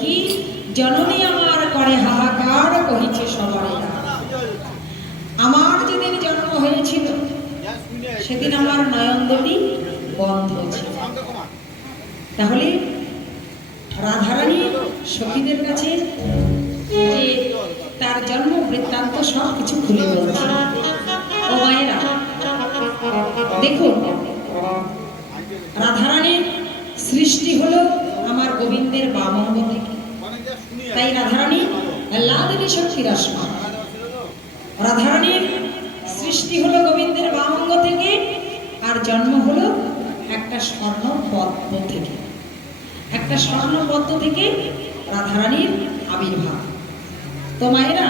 দেখি জননী আমার করে হাহাকার সবাই। আমার যেদিন জন্ম হয়েছিল, সেদিন আমার বন্ধ ছিল। তাহলে রাধারানী সখীদের কাছে যে তার জন্ম বৃত্তান্ত সব কিছু খুলে বলছে। দেখুন, রাধারানীর সৃষ্টি হলো আমার গোবিন্দের বামঙ্গ থেকে তাই রাধারানী লাদেবী শক্তির আসমা রাধারানীর সৃষ্টি হলো গোবিন্দের বামঙ্গ থেকে আর জন্ম হলো একটা স্বর্ণ পদ্ম থেকে। একটা স্বর্ণ পদ্ম থেকে রাধারানীর আবির্ভাব। তো মায়েরা,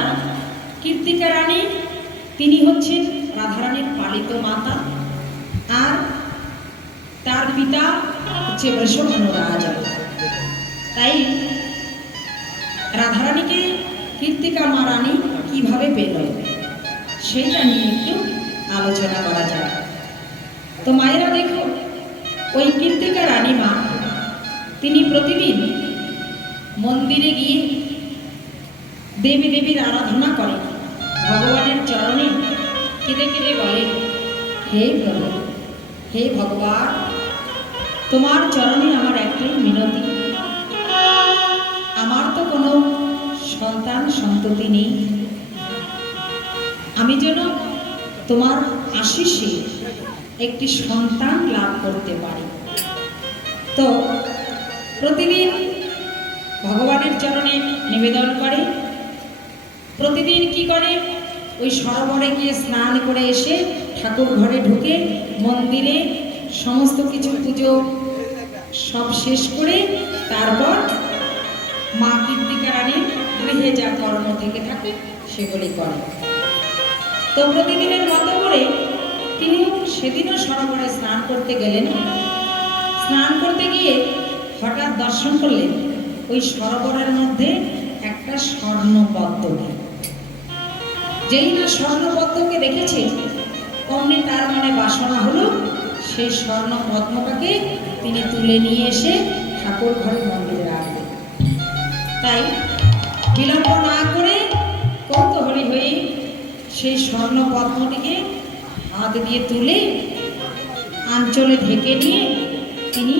কীর্তিকা রানী, তিনি হচ্ছেন রাধারানীর পালিত মাতা আর তার পিতা হচ্ছে বৃষভানু রাজা। তাই রাধারানীকে কীর্তিকা মা রানী কীভাবে পেল? সেইটা নিয়ে একটু আলোচনা করা যায় তো মায়েরা দেখো, ওই কীর্তিকা রানী মা, তিনি প্রতিদিন মন্দিরে গিয়ে দেবী দেবীর আরাধনা করে। ভগবানের চরণে কেঁদে কেঁদে বলে, হে প্রভু, হে ভগবান, তোমার চরণে আমার একটাই মিনতি। আমার তো কোনো সন্তান সন্ততি নেই। আমি যেন তোমার আশিসে একটি সন্তান লাভ করতে পারি। তো প্রতিদিন ভগবানের চরণে নিবেদন করে। প্রতিদিন কি করে? ওই সরোবরে গিয়ে স্নান করে এসে ঠাকুর ঘরে ঢুকে মন্দিরে সমস্ত কিছু পুজো সব শেষ করে তারপর মা কীর্তিকা রানীর গৃহে যা কর্ম থেকে থাকে সেগুলি করে। তো প্রতিদিনের মতো করে তিনি সেদিনও সরোবরে স্নান করতে গেলেন। স্নান করতে গিয়ে হঠাৎ দর্শন করলেন, ওই সরোবরের মধ্যে একটা স্বর্ণ পদ্মকে যেই না স্বর্ণ পদ্মকে দেখেছে, অমনি তার মনে বাসনা হলো, সেই স্বর্ণ পদ্মটাকে তিনি তুলে নিয়ে এসে ঠাকুর ঘরে মন্দিরে রাখবেন তাই বিলম্ব না করে কৌতূহলী হয়ে সেই স্বর্ণ পদ্মটিকে হাত দিয়ে তুলে আঞ্চলে ঢেকে নিয়ে তিনি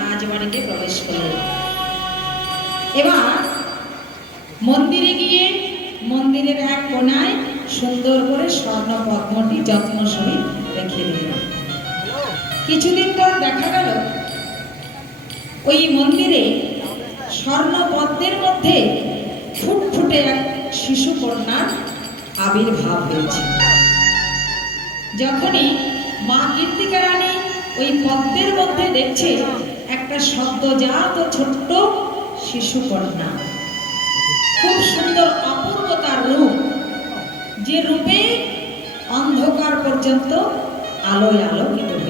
রাজবাড়িতে প্রবেশ করলেন। এবার মন্দিরে গিয়ে মন্দিরের এক কোনায় সুন্দর করে স্বর্ণ পদ্মটি যত্ন সহিত রেখে দিলেন। কিছুদিন পর দেখা গেল, ওই মন্দিরে স্বর্ণ পদ্মের মধ্যে ফুটফুটে এক শিশু কন্যার আবির্ভাব হয়েছে। যখনই মা কীর্তিকা রানী ওই পদ্মের মধ্যে দেখছে একটা সদ্যজাত ছোট্ট শিশু কন্যা খুব সুন্দর অপূর্ব তার রূপ, যে রূপে অন্ধকার পর্যন্ত আলোয় আলোকিত হয়ে রূপ